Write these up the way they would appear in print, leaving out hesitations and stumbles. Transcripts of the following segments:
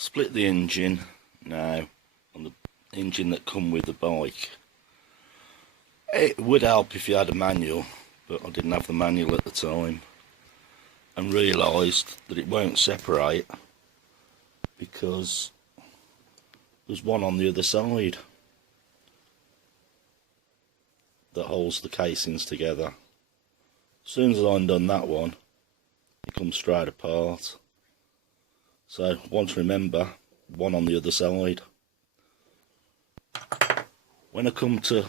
split the engine now on the engine that come with the bike. It would help if you had a manual, but I didn't have the manual at the time, and realised that it won't separate because there's one on the other side that holds the casings together. As soon as I undone that one, it comes straight apart. So want to remember, one on the other side. When I come to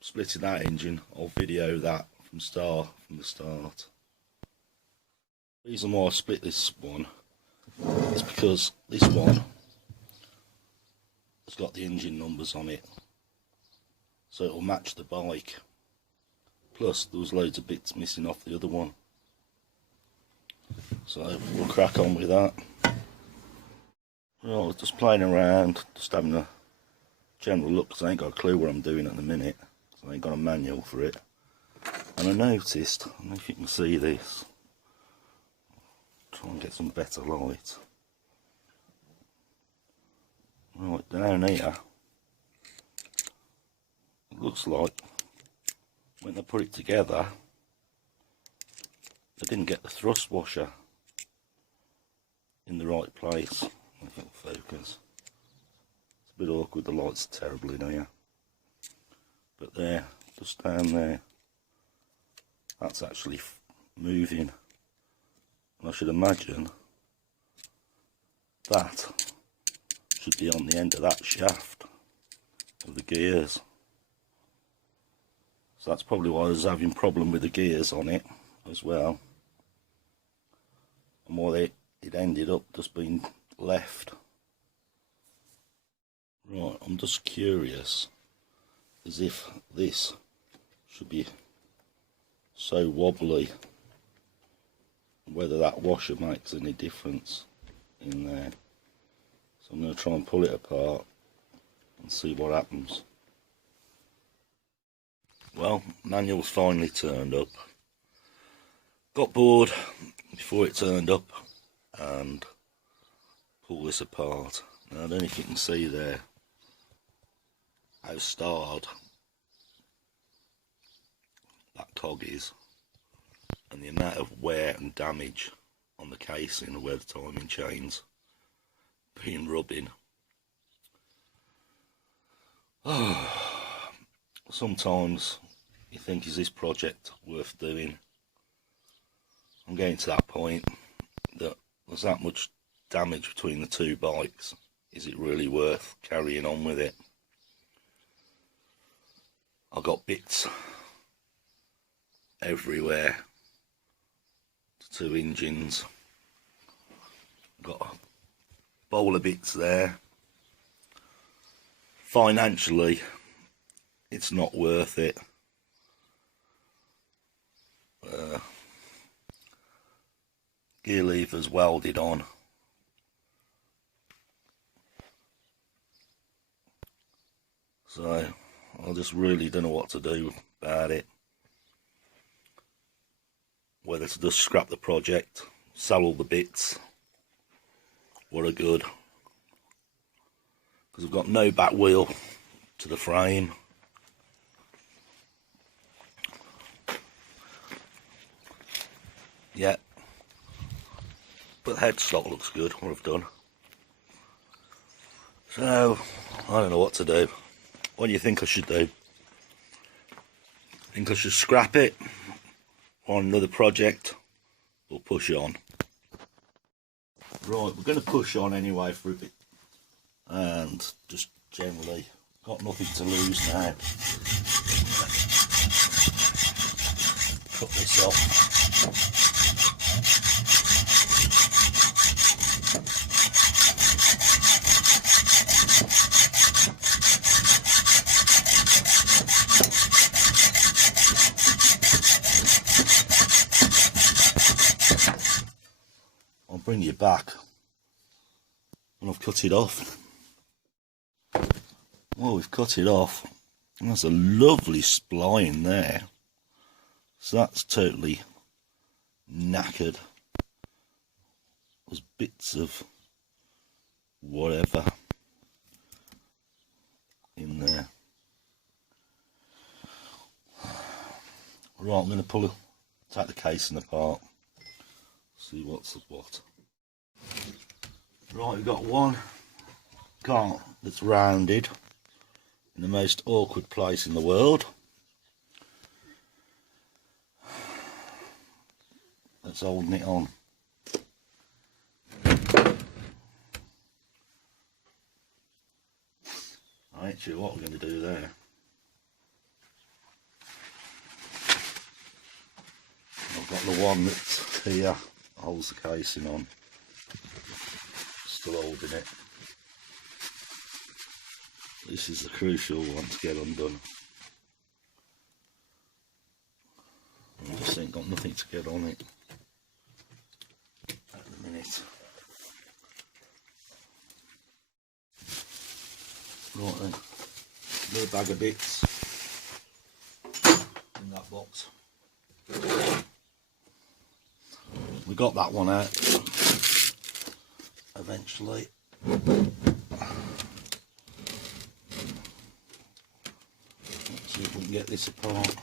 splitting that engine, I'll video that from the start. The reason why I split this one is because this one has got the engine numbers on it, so it will match the bike. Plus there was loads of bits missing off the other one. So we'll crack on with that. Well, just playing around, just having a general look, because I ain't got a clue what I'm doing at the minute. So I ain't got a manual for it. And I noticed, I don't know if you can see this, try and get some better light. Right, down here, it looks like when they put it together, they didn't get the thrust washer in the right place. I think it'll focus. It's a bit awkward, the light's terrible in here. But there, just down there, that's actually moving. And I should imagine that should be on the end of that shaft of the gears. So that's probably why I was having problem with the gears on it as well. And why it ended up just being left. Right, I'm just curious as if this should be so wobbly, whether that washer makes any difference in there. So I'm going to try and pull it apart and see what happens. Well, manual's finally turned up. Got bored before it turned up and pull this apart. Now I don't know if you can see there how starred that cog is, and the amount of wear and damage on the casing of where the timing chains been rubbing. Sometimes you think, is this project worth doing? I'm getting to that point that there's that much damage between the two bikes. Is it really worth carrying on with it? I got bits everywhere. Two engines. Got a bowl of bits there. Financially, it's not worth it. Gear levers welded on. So I just really don't know what to do about it. Whether to just scrap the project, sell all the bits, what a good. Because I've got no back wheel to the frame. Yeah. But the headstock looks good, what I've done. So, I don't know what to do. What do you think I should do? Think I should scrap it on another project or push on? Right, we're going to push on anyway for a bit, and just generally got nothing to lose now. Cut this off. Bring you back and I've cut it off. Well, we've cut it off. That's a lovely spline there. So that's totally knackered. There's bits of whatever in there. Right, I'm going to take the casing apart, see what's what. Right, we've got one cart that's rounded in the most awkward place in the world. That's holding it on. I ain't sure what we're going to do there. I've got the one that's here, holds the casing on. Still holding it. This is the crucial one to get undone. I just ain't got nothing to get on it at the minute. Right then, another bag of bits in that box. We got that one out eventually. Let's see if we can get this apart.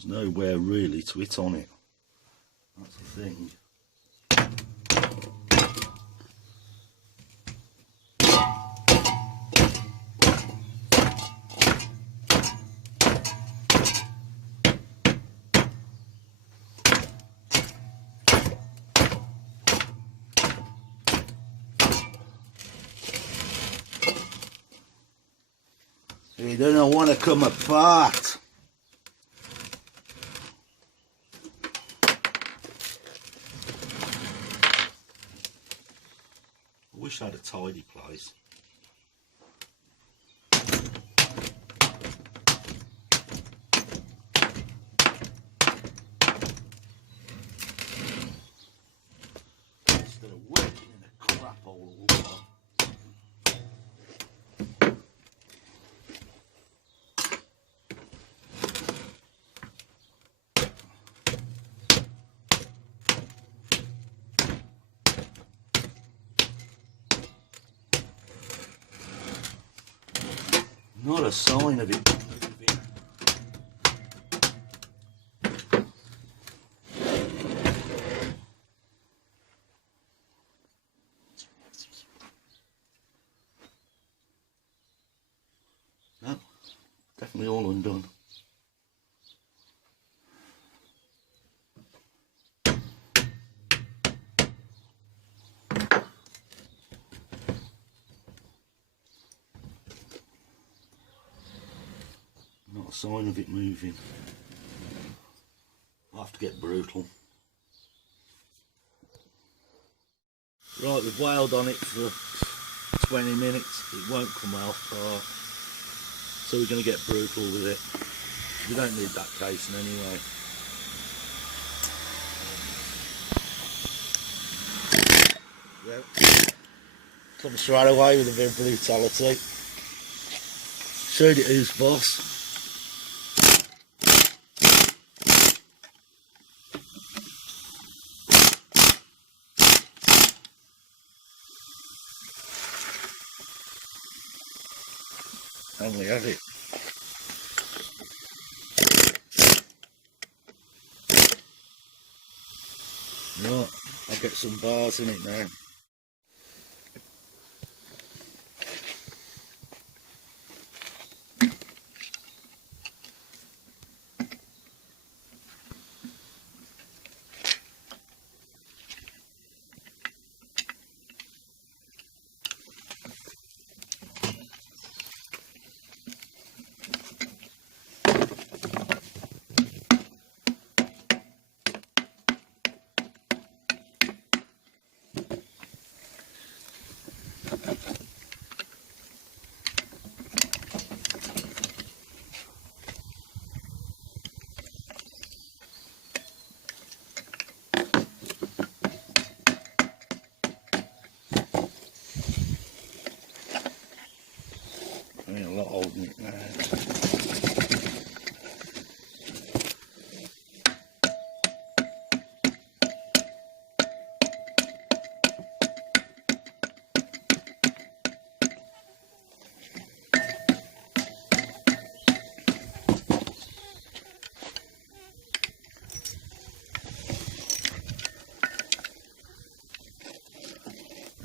There's nowhere really to hit on it. That's the thing. You don't want to come apart. I wish I had a tidy place. Instead of working in a crap hole all the time. Not a sign of it moving. No, definitely all undone. Not a sign of it moving. I'll have to get brutal. Right, we've wailed on it for 20 minutes. It won't come apart. So we're going to get brutal with it. We don't need that casing anyway. Yeah. Comes straight away with a bit of brutality. Showed it who's boss. And we have it. Right, I'll get some bars in it now.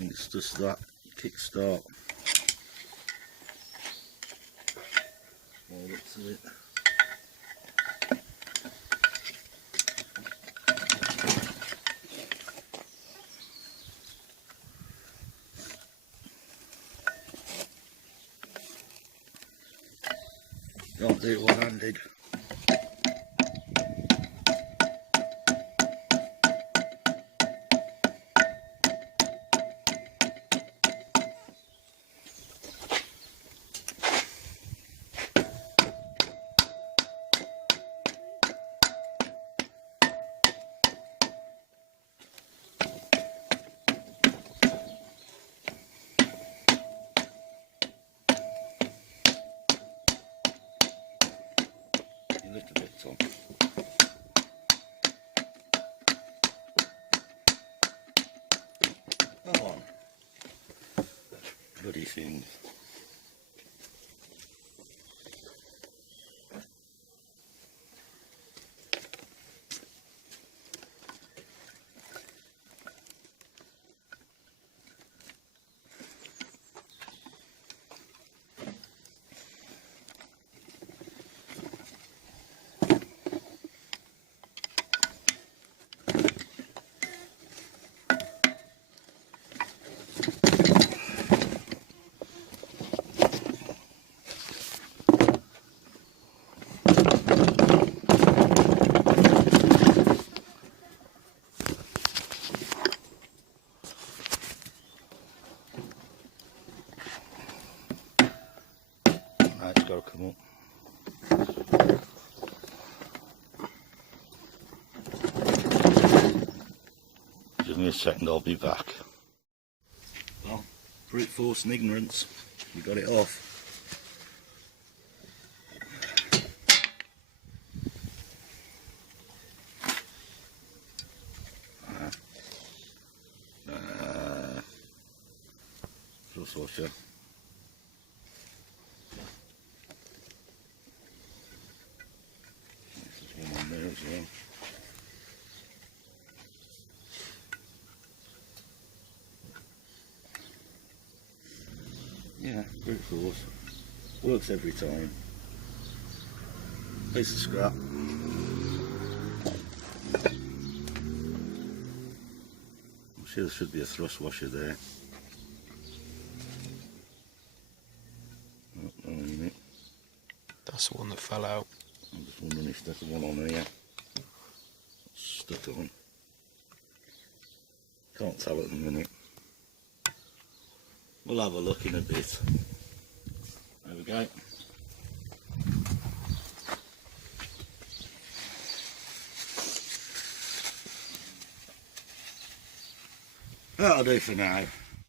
And it's just that kickstart. All up to it. Can't do it one-handed. A little bit, Tom. Come on. Bloody thing. It's got to come up. Give me a second, I'll be back. Well, brute force and ignorance, we got it off. Just washer. There as well. Yeah, brute force. Works every time. Piece of scrap. I'm sure there should be a thrust washer there. Oh, no, in it. That's the one that fell out. I'm just wondering if there's one on here. Stuck on. Can't tell at the minute. We'll have a look in a bit. There we go. That'll do for now.